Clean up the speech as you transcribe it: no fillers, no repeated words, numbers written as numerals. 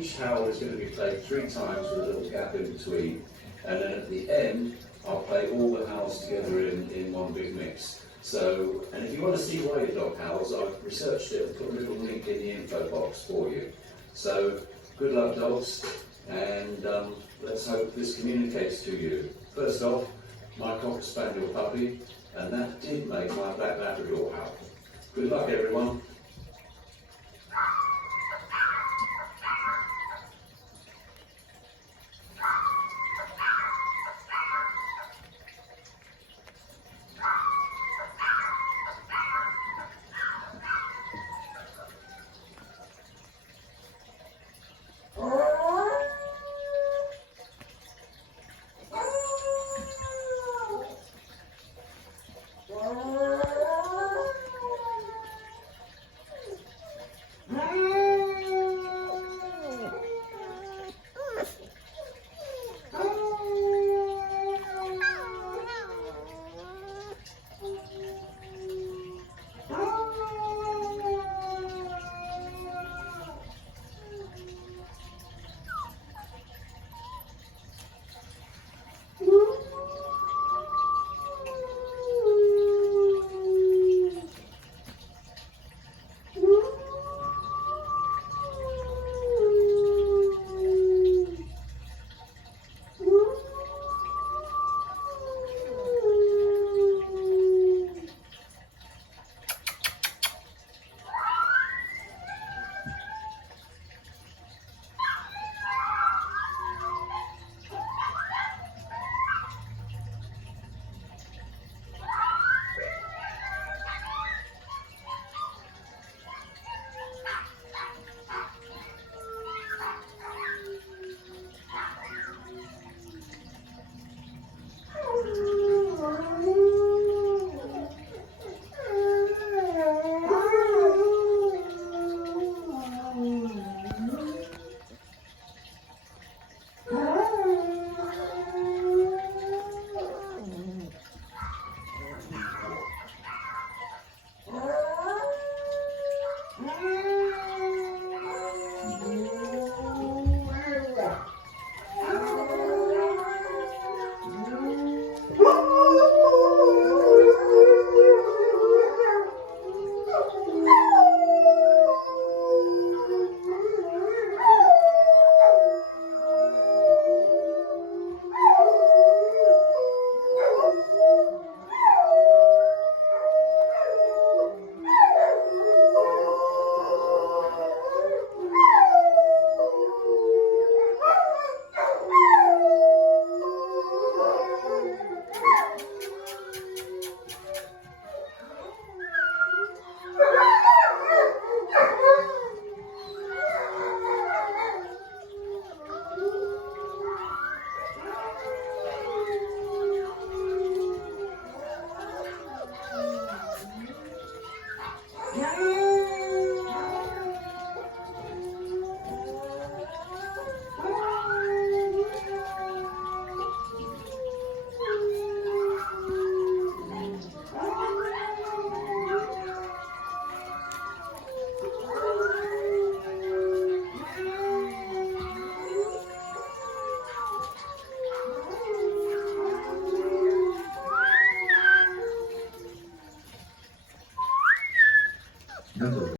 each howl is going to be played 3 times with a little gap in between, and then at the end I'll play all the howls together in one big mix. So, and if you want to see why your dog howls, I've researched it and put a little link in the info box for you. So, good luck dogs, and let's hope this communicates to you. First off, my Cocker Spaniel puppy, and that did make my Black Labrador howl. Good luck everyone.